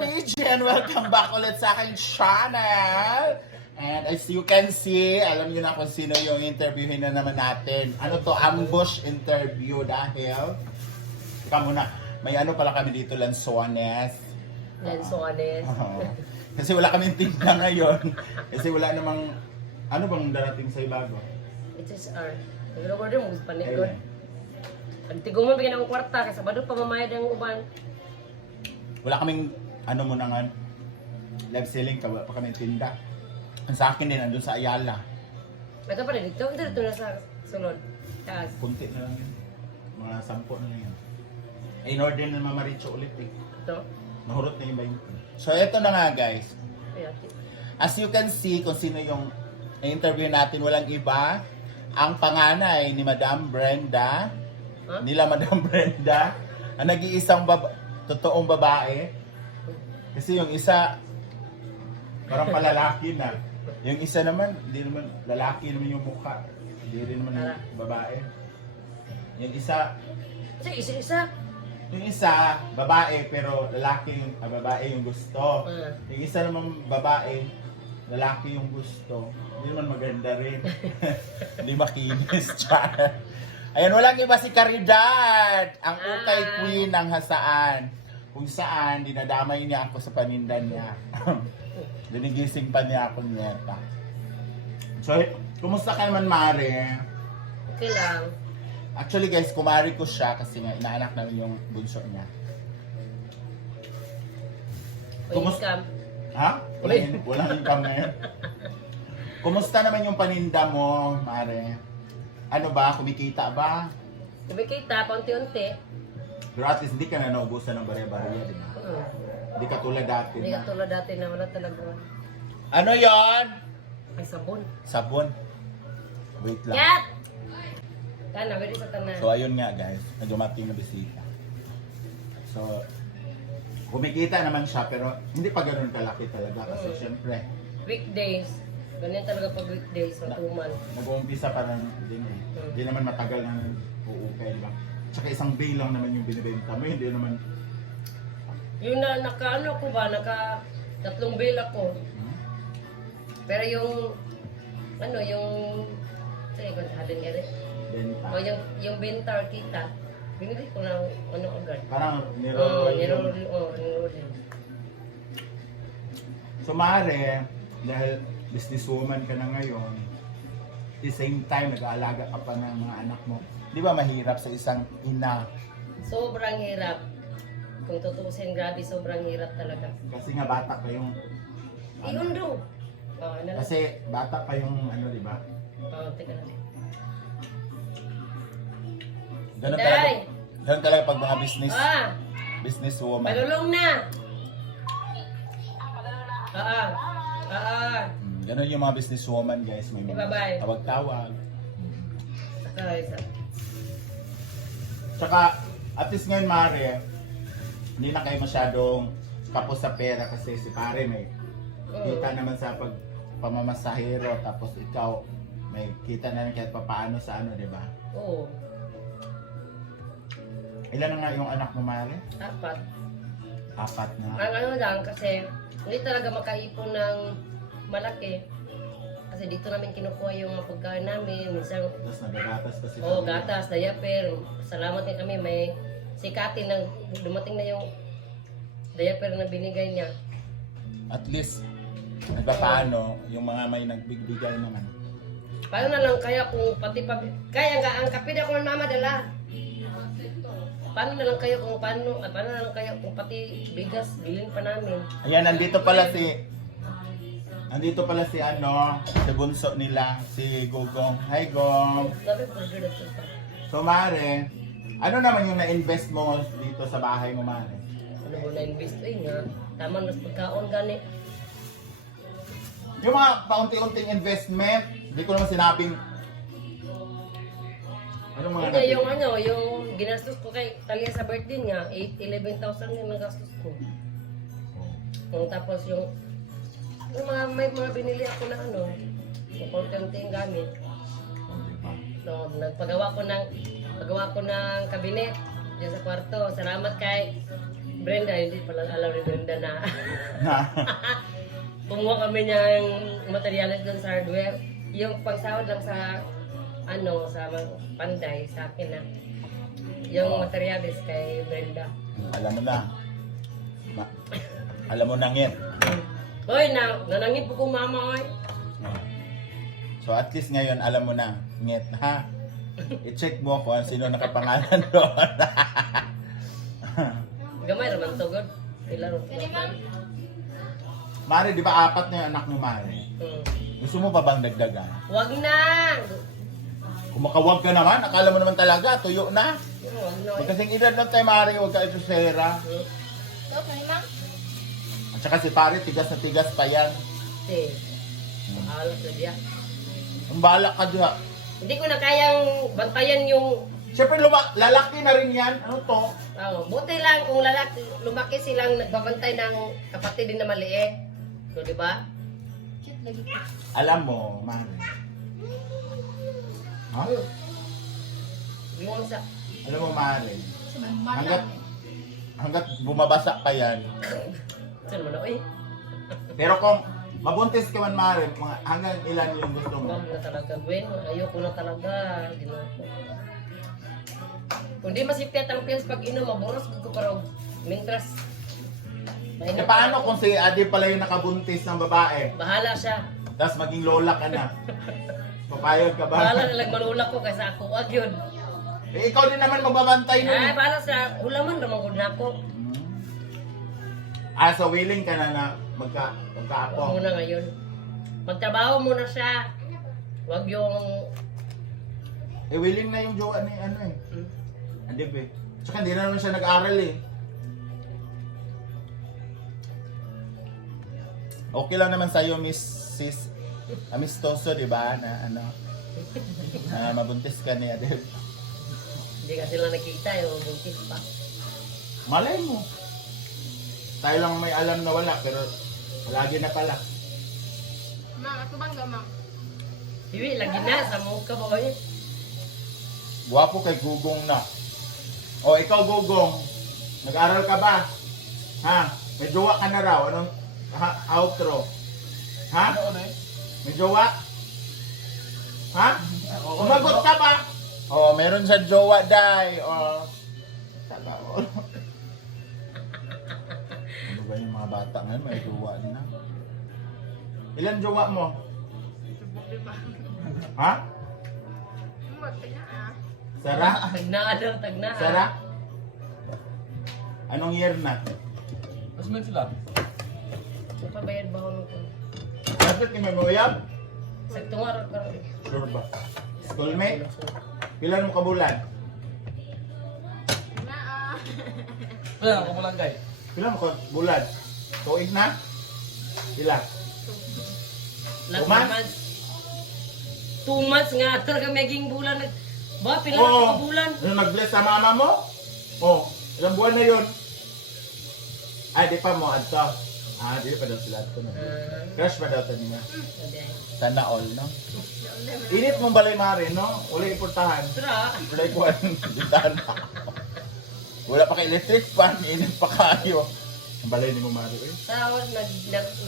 PG and welcome back ulit sa aking channel. And as you can see, alam niyo na kung sino yung interviewin na naman natin. Ano to, ambush interview dahil teka muna, may ano pala kami dito, lansones. Lansones. Kasi wala kaming tinda ngayon. Kasi wala namang, ano bang darating sa bago? It is our. Nagro ko rin, mas panikod. Ang tiguman bigyan ng kwarta, kasi sabado pa mamayad ang uban. Wala kaming, ano mo na nga, live selling, wala pa kaming tinda. Ang sa akin din, andun sa Ayala. Ito pa rin, dito na sa sunod. Taas. Kunti na lang yun. Mga 10 na lang yun. In-order na mamaricho ulit eh. Ito. Nahurot na yung 20. So ito na nga guys. Ayan. As you can see kung sino yung interview natin, walang iba. Ang panganay ni Madam Brenda. Huh? Nila Madam Brenda. Ang nag-iisang totoong babae. Kasi yung isa, parang palalaki na. Yung isa naman, hindi naman, lalaki naman yung mukha. Hindi rin naman babae. Yung isa, Isa. yung isa, babae, pero lalaki yung, babae yung gusto. Yung isa naman babae, lalaki yung gusto. Hindi naman maganda rin. Hindi makinis. Char. Ayan, walang iba si Caridad, ang ukay queen ng Hasaan. Kung saan, dinadamay niya ako sa panindan niya. Dinigising pa niya ako niyeta. So, kumusta ka naman, Mare? Okay lang. Actually guys, kumari ko siya kasi nga inaanak namin yung bunso niya. Income. Ha? Walang income ngayon. Kumusta naman yung paninda mo, Mare? Ano ba? Kumikita ba? Kumikita, paunti-unti. Pero at least hindi ka na naubusan ng barya-barya, di ba? Hindi ka tulad dati Hindi na. ka tulad dati na wala talaga. Ano yon? Ay, sabon. Sabon. Wait lang. Kat! Tana, pwede sa tanan. So ayun nga guys, na dumating na bisita. So, kumikita naman siya pero hindi pa ganoon kalaki talaga kasi syempre, Weekdays. Ganyan talaga pag weekdays, matuman. nag-uumpisa pa lang din eh. Hindi naman matagal na uukay, di ba? Tsaka isang day lang naman yung binibenta mo, hindi naman. Yung naka-ano ko ba, naka 3 bill ako. Pero yung, ano, yung, sige ko, sabi nga rin. Benta. O yung benta or kita, binili ko lang, ano, agad. Parang Oo, niro. niro din. So Mare, dahil businesswoman ka na ngayon, at the same time nag-aalaga ka pa ng mga anak mo. Di ba mahirap sa isang ina? Sobrang hirap. Kung tutusin, grabe, sobrang hirap talaga. Kasi nga bata pa yung Iundo. Oh, ano lang. kasi bata pa yung ano, di ba? Oh, teka lang. Ganun Day! talaga. Ganun talaga pag mga businesswoman. Palulong na! Ganun yung mga businesswoman guys. May mga Bye-bye. tawag-tawag. Ay, isa. Tsaka, at least ngayon Mare, hindi na kayo masyadong kapos sa pera kasi si pare may kita naman sa pamamasahero tapos ikaw may kita na rin kahit papaano sa ano, di ba? Oo. Ilan na nga yung anak mo, Mare? 4. 4 na. Ang ano lang, kasi hindi talaga makaipon ng malaki. Kasi dito namin kinukuha yung mga pagkain namin. Minsan, Tapos nagagatas pa si gatas, diaper. Salamat din kami, may sikatin na dumating na yung diaper na binigay niya. At least, nagpapaano yung mga may nagbibigay naman. Paano na lang kaya kung pati pa... Kaya nga, ang kapit ako ng mama dala. Paano na lang kayo kung paano na lang kayo kung pati bigas, bilhin pa namin. Ayan, nandito pala si ano, si bunso nila, si Gogong. Hi, Gong! Sabi ko, order na ito. So, Mare, ano naman yung na-invest mo dito sa bahay mo, Mare? Ano mo na-invest nga? Tama na sa pagkaon gani. Yung mga paunti-unting investment, hindi ko naman sinabing anong mga Hindi, yung ano, yung ginastos ko kay Talia sa birthday niya, 11,000 yung nagastos ko. Tapos yung may mga binili ako na ano, yung konti-unting gamit. So, pagawa ko ng kabinet diyan sa kwarto. Salamat kay Brenda, hindi pala alam ni Brenda na Na, kumuha kami niyang materialis doon sa hardware. Yung pagsahod lang sa ano, sa Panday, sa akin na. Yung materialis kay Brenda. alam mo na. Alam mo na ngit. Hoy, nanangit po kong mama, oy. So at least ngayon alam mo na, ngit ha. I-check mo kung sino nakapangalan doon. Gamay naman to, God. Ilan ron. Mari, di ba 4 na yung anak mo, Mari? Gusto mo pa bang dagdagan? Wag na! Kung makawag ka naman, akala mo naman talaga, tuyo na. Wag na, oy. Magkasing edad lang tayo, Mari, huwag ka ito sera. At saka si Pari, tigas na tigas pa yan. Kasi, alas na diya. Ang balak ka diya. Hindi ko na kayang bantayan yung Siyempre, lalaki na rin yan. Ano to? buti lang kung lalaki, lumaki silang nagbabantay ng kapatid din na maliit. So, di ba? Alam mo, Mari. Ha? Yung sa... Alam mo, Mari. Hanggat bumabasa pa yan. Saan mo na, oy? Pero kung mabuntis ka man, Mari, hanggang ilan yung gusto mo? Huwag na talaga, Gwen. Ayoko na talaga. Ginoo ko. Kung di masipyat ang pills pag inom, maburos ko pero mintras. E paano kung si Adi pala yung nakabuntis ng babae? Bahala siya. Tapos maging lola ka na. Papayag ka ba? Bahala na lang manulak ko kaysa ako. Wag yun. Eh, ikaw din naman magbabantay nun. Ay, bahala siya. Hulaman naman ko na ako. So willing ka na na Huwag magkaapo. muna ngayon. Magtrabaho muna siya. Wag yung... Willing na yung jowa ni ano eh. Andib eh. Tsaka hindi na naman siya nag-aral eh. Okay lang naman sa'yo, Mrs. Amistoso, di ba? Na ano, na mabuntis ka niya, Adib. Hindi ka sila nakita yung buntis pa. Malay mo. Tayo lang may alam na wala, pero lagi na pala. Ma'am, ako bang ma'am? Iwi, lagi na. Sa mukha ba oy? Guwapo kay Gugong na. O, ikaw Gugong, nag-aral ka ba? Ha? May jowa ka na raw. Anong outro? Ha? May jowa? Ha? Umagot ka ba? O, meron sa jowa, Day. O, saka, o. Ano ba yung mga bata ngayon? May jowa na. Ilan jowa mo? Subok di ba? Ha? Subok na ah. Sara? Tagnaa daw, tagnaa. Sara? Anong year na? Mas man sila. Napabayad ba ako nito? Bakit ni Memuyab? Sagtungar ka. Sure ba? Schoolmate? Pilan mo kabulan? Na ah. Wala, ako mo lang guys. Pilan mo kabulan? Tuig na? Pila? Last 2 months? months. 2 months nga talaga maging bulan. Ba, pila Oo. na bulan. Nung nag-bless sa mama mo? Oh, ilang buwan na yun? Ay, di pa mo, adto. Di pa daw sila adto. No? Crush pa daw niya. Hindi. Sana all, no? Init mong balay mare, no? Wala importahan. Tara. Wala ikuan. Wala pa kay electric fan, init pa kayo. Ang balay ni mo mare, eh. Tawag,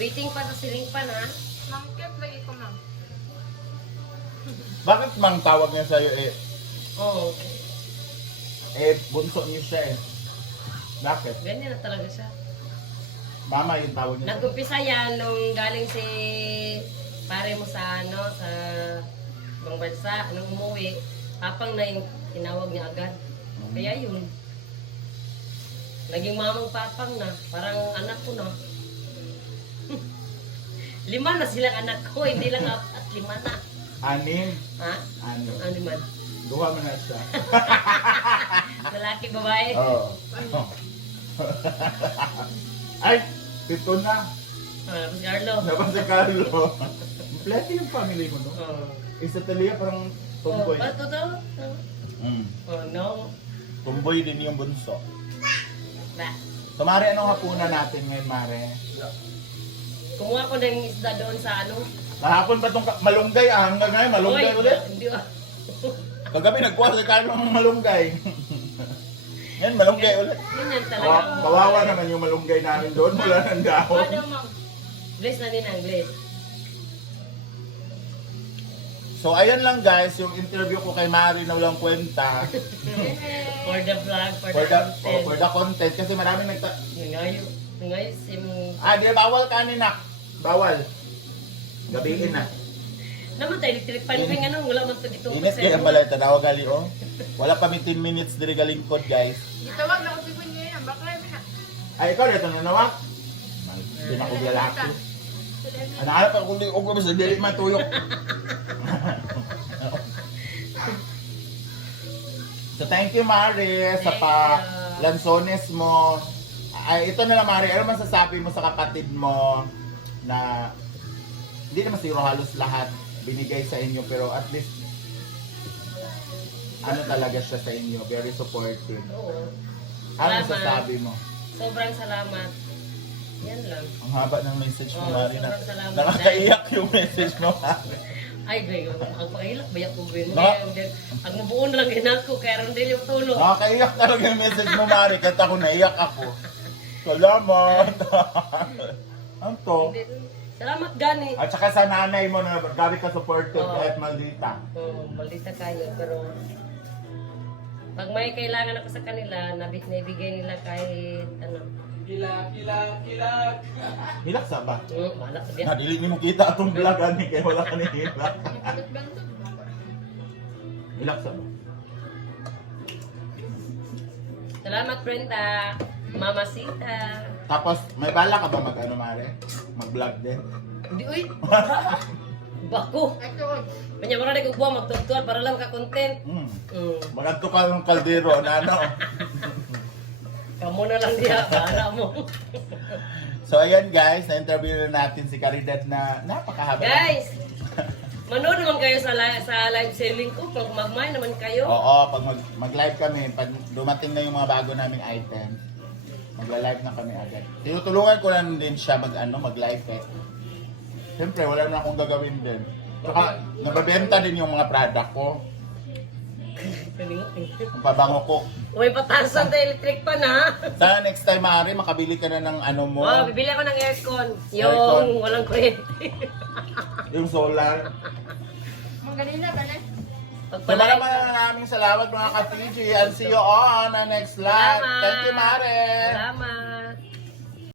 waiting pa sa ceiling fan, ha? Ma'am, kep lagi ko ma'am. Bakit mang tawag niya sa'yo, Oo. bunso niyo siya, eh. Bakit? Ganyan na talaga siya. Mama yung tawag niya. Nag-umpisa yan nung galing si pare mo sa ano, sa ibang bansa, nung umuwi, papang na yung tinawag niya agad. Kaya yun. Naging mamang papang na, parang anak ko na. 5 na silang anak ko, hindi lang 4, 5 na. 6. Ha? 6. Ano man? Duha mo na siya. Lalaki, babae? Oo. Ay, 7 na. Tapos Carlo. Dapat si Carlo. Kompleto yung family mo, no? Oo. Isa Talia parang tomboy. Oh, totoo? Oh, no. Tomboy din yung bunso. Na. So, Mare, anong hapunan natin ngayon, Mare? Kumuha ko ng isda doon sa ano. Kahapon pa itong malunggay, hanggang ngayon, malunggay Oy, ulit. Hindi ah. Kagabi, nagkuha si Carlo ng malunggay. Yan, malunggay ulit. Ganyan talaga. Kawawa naman yung malunggay namin doon. Wala ng dahon. Ano, ma'am? Bless na din ang bless. So, ayan lang guys, yung interview ko kay Mari na walang kwenta. For the vlog, for For the the, content. for the content. Kasi maraming Ngayon, sim... di bawal kanina. Bawal. Gabihin na. Naman tayo, electric pan ring ano, wala man ito dito. Init kaya pala, tanawa gali oh. Wala pa 15 minutes diri galingkod guys. Gitawag na ko si Kunya yan. Bakla na. Ay, ikaw dito nanawak. Hindi na ko lalaki. Anahanap ako kung liog ko sa dili matuyok. So thank you Mari sa lansones mo. Ay, ito na lang Mari, ano masasabi mo sa kapatid mo na hindi naman siguro halos lahat binigay sa inyo pero at least ano talaga siya sa inyo, very supportive. Oo. Ano Salamat. masasabi mo? Sobrang salamat. Yan lang. Ang haba ng message mo Oo, Mari na sobrang salamat. nakakaiyak yung message mo Mari. Ay, Greg, ang pakilak ba yung kubin mo? Na- Ang mabuon lang ginak ko, kaya rin din yung tulog. Nakakaiyak talaga yung message mo, Mari. Kahit ako naiyak ako. Salamat. Ano to? Salamat gani. At saka sa nanay mo na gabi ka supportive Oo. kahit maldita. Oo, maldita kayo, pero pag may kailangan ako sa kanila, naibigay nila kahit ano. Kilak. Hilak sa ba? Wala ko din. Nadili ni mo kita atong vlog ani kaya wala ka ni hilak. Bantot-bantot. Hilak sa ba? Salamat, Brenda. Mama Sita. Tapos may bala ka ba mag-ano, Mari? Mag-vlog din? Hindi, uy. Bako. Ito, Kanya mo na nagugbuha, magtugtuan para lang ka-content. Maganto ka ng kaldero na ano. Kamu na lang diya, bahala mo. So ayan guys, na-interview na natin si Caridad na napakahaba. Guys, manood naman kayo sa live selling ko. Pag magmay naman kayo. Oo, pag mag-live kami, pag dumating na yung mga bago naming item, magla-live na kami agad. Tinutulungan ko lang din siya mag-live eh. Siyempre, wala na akong gagawin din. Saka, nababenta din yung mga product ko. Yung pabango ko. Uy, patasan sa electric pan ha. Sana next time, Mari, makabili ka na ng ano mo, Oh, bibili ako ng aircon. Aircon. Yung walang kuryente. yung solar. Mangganina ba na? So, maraming salamat mga ka-TG and see you on the next live. Salamat. Thank you, Mari. Salamat.